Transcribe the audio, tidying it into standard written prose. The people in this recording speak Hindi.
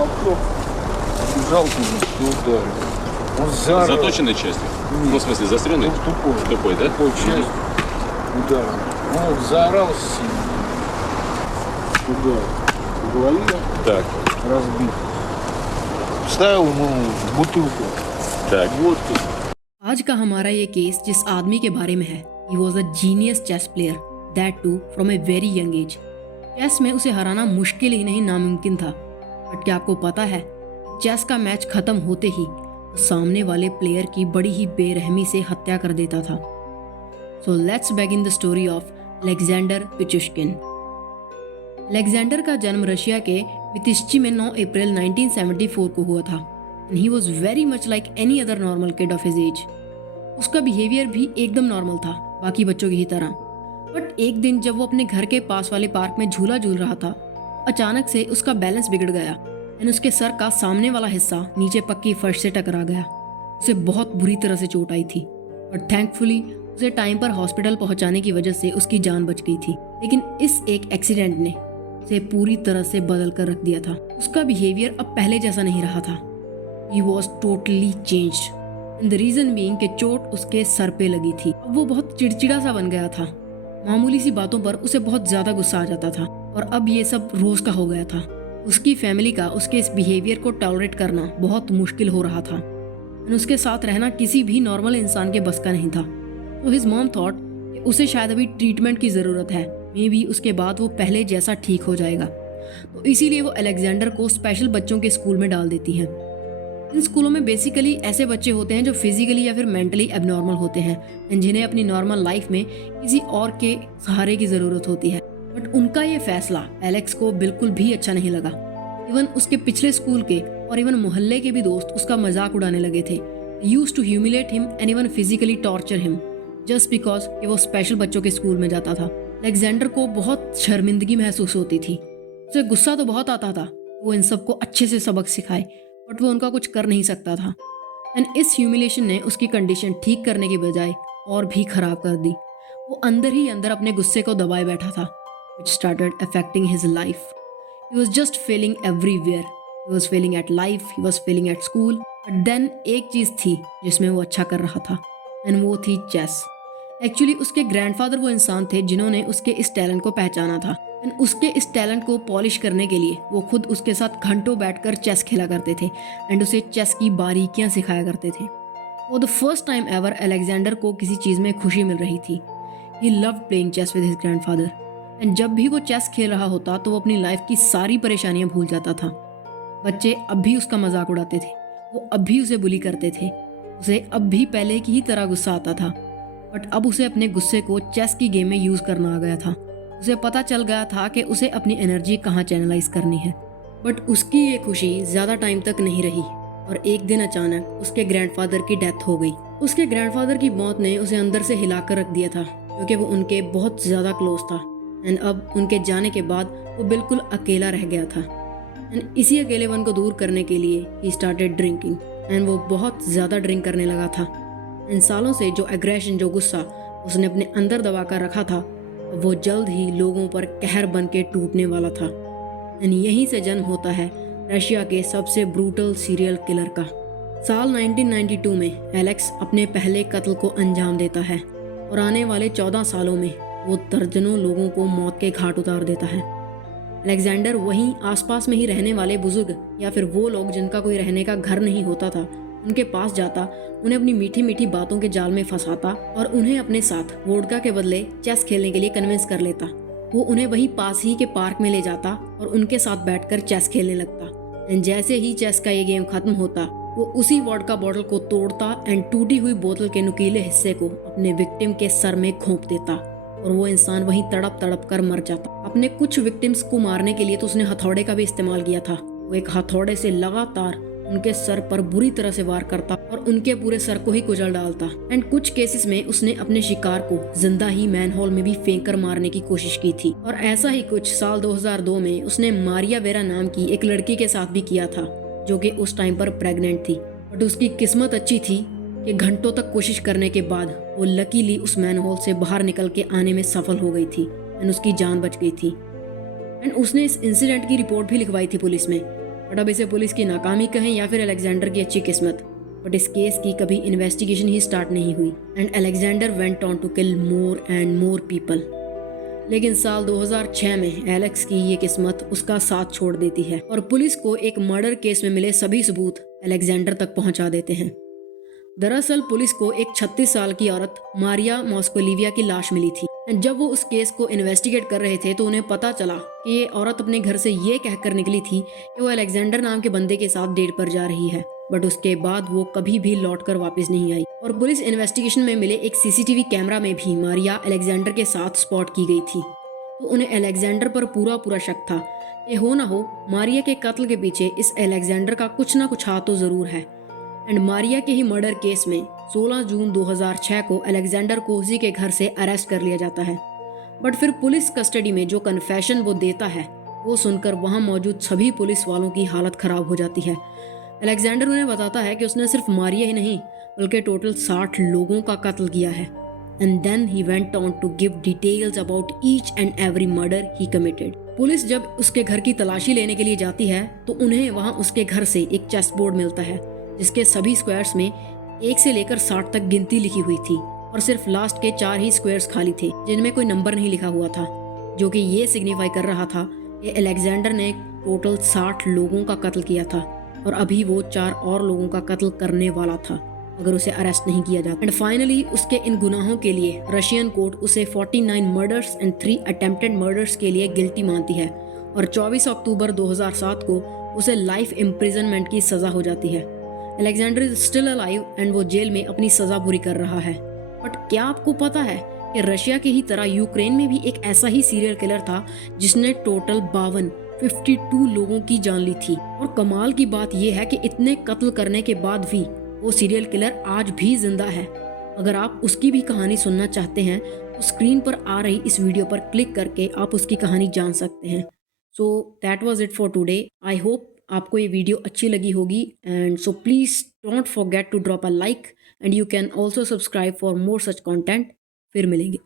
молоток, бежал туда и ударил. Он заорал. Заточенной частью? Нет. Ну, в смысле, заостренной? Тупой. Тупой, да? Тупой часть ударил. Он вот заорал сильно. Ударил. В голове Так, разбит. Вставил ему бутылку так. водки. आज का हमारा ये केस जिस आदमी के बारे में है, he was a genius chess player, that too from a very young age. Chess में उसे हराना मुश्किल ही नहीं नामुमकिन था। बट क्या आपको पता है, चेस का मैच खत्म होते ही सामने वाले प्लेयर की बड़ी ही बेरहमी से हत्या कर देता था। So let's begin the story of Alexander Pichushkin. Alexander का जन्म रशिया के मितिश्ची में 9 अप्रैल 1974 को हुआ था। And he was very much like any other normal kid of his age. उसका बिहेवियर भी एकदम नॉर्मल था, बाकी बच्चों की ही तरह। बट एक दिन जब वो अपने घर के पास वाले पार्क में झूला झूल रहा था, अचानक से उसका बैलेंस बिगड़ गया एंड उसके सर का सामने वाला हिस्सा नीचे पक्की फर्श से टकरा गया। उसे बहुत बुरी तरह से चोट आई थी, बट थैंकफुली उसे टाइम पर हॉस्पिटल पहुंचाने की वजह से उसकी जान बच गई थी। लेकिन इस एक एक्सीडेंट ने उसे पूरी तरह से बदल कर रख दिया था। उसका बिहेवियर अब पहले जैसा नहीं रहा था। He was totally changed. And the reason being कि चोट उसके सर पे लगी थी। अब वो बहुत चिड़चिड़ा सा बन गया था। मामूली सी बातों पर उसे बहुत ज्यादा गुस्सा आ जाता था और अब ये सब रोज का हो गया था। उसकी फैमिली का उसके इस बिहेवियर को टॉलरेट करना बहुत मुश्किल हो रहा था। और उसके साथ रहना किसी भी नॉर्मल इंसान के बस का नहीं था। तो हिज मॉम थॉट कि उसे शायद अभी ट्रीटमेंट की ज़रूरत है, मे बी उसके बाद वो पहले जैसा ठीक हो जाएगा। तो इसीलिए वो अलेक्जेंडर को स्पेशल बच्चों के स्कूल में डाल देती हैं। इन स्कूलों में बेसिकली ऐसे बच्चे होते हैं जो फिजिकली या फिर मेंटली एबनॉर्मल होते हैं एंड जिन्हें अपनी नॉर्मल लाइफ में किसी और के सहारे की ज़रूरत होती है। बट उनका ये फैसला एलेक्स को बिल्कुल भी अच्छा नहीं लगा। इवन उसके पिछले स्कूल के और इवन मोहल्ले के भी दोस्त उसका मजाक उड़ाने लगे थे। Used to humiliate him and even physically torture him just because कि वो स्पेशल बच्चों के स्कूल में जाता था। अलेक्जेंडर को बहुत शर्मिंदगी महसूस होती थी। उसे गुस्सा तो बहुत आता था, वो इन सबको अच्छे से सबक सिखाए, बट वो उनका कुछ कर नहीं सकता था। एंड इस ह्यूमिलेशन ने उसकी कंडीशन ठीक करने की बजाय और भी खराब कर दी। वो अंदर ही अंदर अपने गुस्से को दबाए बैठा था, which started affecting his life. He was just failing everywhere. He was failing at life, he was failing at school. But then एक चीज़ थी जिसमें वो अच्छा कर रहा था, एंड वो थी चेस। एक्चुअली उसके ग्रैंडफादर वो इंसान थे जिन्होंने उसके इस टैलेंट को पहचाना था एंड उसके इस टैलेंट को पॉलिश करने के लिए वो खुद उसके साथ घंटों बैठकर चेस खेला करते थे एंड उसे चेस की बारीकियां सिखाया करते थे। वो the first time ever Alexander को किसी चीज़ में खुशी मिल रही थी। He loved playing chess with his grandfather and जब भी वो चेस खेल रहा होता तो वो अपनी लाइफ की सारी परेशानियां भूल जाता था। बच्चे अब भी उसका मजाक उड़ाते थे, वो अब भी उसे बुली करते थे, उसे अब भी पहले की ही तरह गुस्सा आता था। बट अब उसे अपने गुस्से को चेस की गेम में यूज़ करना आ गया था। उसे पता चल गया था कि उसे अपनी एनर्जी कहाँ चैनलाइज करनी है। बट उसकी ये खुशी ज़्यादा टाइम तक नहीं रही और एक दिन अचानक उसके ग्रैंडफादर की डेथ हो गई। उसके ग्रैंडफादर की मौत ने उसे अंदर से हिला कर रख दिया था क्योंकि वो उनके बहुत ज़्यादा क्लोज था एंड अब उनके जाने के बाद वो बिल्कुल अकेला रह गया था। एंड इसी अकेलेपन को दूर करने के लिए ही स्टार्टेड ड्रिंकिंग एंड वो बहुत ज़्यादा ड्रिंक करने लगा था। इन सालों से जो एग्रेशन, जो गुस्सा उसने अपने अंदर दबा कर रखा था, वो जल्द ही लोगों पर कहर बन के टूटने वाला था। एंड यहीं से जन्म होता है रशिया के सबसे ब्रूटल सीरियल किलर का। साल 1992 में एलेक्स अपने पहले कत्ल को अंजाम देता है और आने वाले 14 सालों में वो दर्जनों लोगों को मौत के घाट उतार देता है। अलेक्जेंडर वहीं आसपास में ही रहने वाले बुजुर्ग या फिर वो लोग जिनका कोई रहने का घर नहीं होता था, उनके पास जाता, उन्हें अपनी मीठी मीठी बातों के जाल में फंसाता और उन्हें अपने साथ वोडका के बदले चेस खेलने के लिए कन्विंस कर लेता। वो उन्हें वहीं पास ही के पार्क में ले जाता और उनके साथ बैठकर चेस खेलने लगता। एंड जैसे ही चेस का ये गेम खत्म होता, वो उसी वोडका बॉटल को तोड़ता एंड टूटी हुई बोतल के नुकीले हिस्से को अपने विक्टिम के सर में घोंप देता और वो इंसान वहीं तड़प तड़प कर मर जाता। अपने कुछ विक्टिम्स को मारने के लिए तो उसने हथौड़े का भी इस्तेमाल किया था। वो एक हथौड़े से लगातार उनके सर पर बुरी तरह से वार करता और उनके पूरे सर को ही कुचल डालता। एंड कुछ केसेस में उसने अपने शिकार को जिंदा ही मैनहोल में भी फेंक कर मारने की कोशिश की थी। और ऐसा ही कुछ साल 2002 में उसने मारिया वेरा नाम की एक लड़की के साथ भी किया था जो कि उस टाइम पर प्रेग्नेंट थी। बट उसकी किस्मत अच्छी थी कि घंटों तक कोशिश करने के बाद वो लकीली उस मैनहोल से बाहर निकल के आने में सफल हो गई थी एंड उसकी जान बच गई थी। एंड उसने इस इंसिडेंट की रिपोर्ट भी लिखवाई थी पुलिस में। बट अब इसे पुलिस की नाकामी कहें या फिर अलेक्जेंडर की अच्छी किस्मत, बट इस केस की कभी इन्वेस्टिगेशन ही स्टार्ट नहीं हुई and Alexander went on to kill more and more people. लेकिन साल 2006 में एलेक्स की ये किस्मत उसका साथ छोड़ देती है और पुलिस को एक मर्डर केस में मिले सभी सबूत अलेक्जेंडर तक पहुंचा देते हैं। दरअसल पुलिस को एक 36 साल की औरत मारिया मॉस्कोलिविया की लाश मिली थी एंड जब वो उस केस को इन्वेस्टिगेट कर रहे थे तो उन्हें पता चला कि ये औरत अपने घर से ये कहकर निकली थी कि वो अलेक्जेंडर नाम के बंदे के साथ डेट पर जा रही है, बट उसके बाद वो कभी भी लौटकर वापस नहीं आई। और पुलिस इन्वेस्टिगेशन में मिले एक सीसीटीवी कैमरा में भी मारिया अलेक्जेंडर के साथ स्पॉट की गई थी, तो उन्हें अलेक्जेंडर पर पूरा शक था कि हो ना हो मारिया के कत्ल के पीछे इस अलेक्जेंडर का कुछ ना कुछ हाथ तो जरूर है। एंड मारिया के ही मर्डर केस में 16 जून 2006 को अलेक्जेंडर को उसी के घर से अरेस्ट कर लिया जाता है। बट फिर पुलिस कस्टडी में जो कन्फेशन वो देता है वो सुनकर वहाँ मौजूद सभी पुलिस वालों की हालत खराब हो जाती है। अलेक्जेंडर उन्हें बताता है कि उसने सिर्फ मारिया ही नहीं बल्कि टोटल 60 लोगों का कत्ल किया है। And then he went on to give details about each and every murder he committed. Police जब उसके घर की तलाशी लेने के लिए जाती है तो उन्हें वहाँ उसके घर से एक चेस बोर्ड मिलता है जिसके सभी स्क्वायर्स में 1 से लेकर 60 तक गिनती लिखी हुई थी और सिर्फ लास्ट के 4 ही स्क्वायर्स खाली थे जिनमें कोई नंबर नहीं लिखा हुआ था, जो कि ये सिग्निफाई कर रहा था कि अलेक्जेंडर ने टोटल 60 लोगों का कत्ल किया था और अभी वो 4 और लोगों का कत्ल करने वाला था अगर उसे अरेस्ट नहीं किया जाता। एंड फाइनली उसके इन गुनाहों के लिए रशियन कोर्ट उसे 49 मर्डर्स एंड 3 अटेम्प्टेड मर्डर्स के लिए गिल्टी मानती है और 24 अक्टूबर 2007 को उसे लाइफ इम्प्रिजनमेंट की सजा हो जाती है। Alexander is still alive and वो जेल में अपनी सजा पूरी कर रहा है। बट क्या आपको पता है कि रशिया की ही तरह यूक्रेन में भी एक ऐसा ही सीरियल किलर था जिसने टोटल 52 लोगों की जान ली थी। और कमाल की बात यह है कि इतने कत्ल करने के बाद भी वो सीरियल किलर आज भी जिंदा है। अगर आप उसकी भी कहानी सुनना चाहते हैं तो स्क्रीन पर आ रही इस वीडियो पर क्लिक करके आप उसकी कहानी जान सकते हैं। So that was it for today. I hope आपको ये वीडियो अच्छी लगी होगी and so please don't forget to drop a like and you can also subscribe for more such content. फिर मिलेंगे।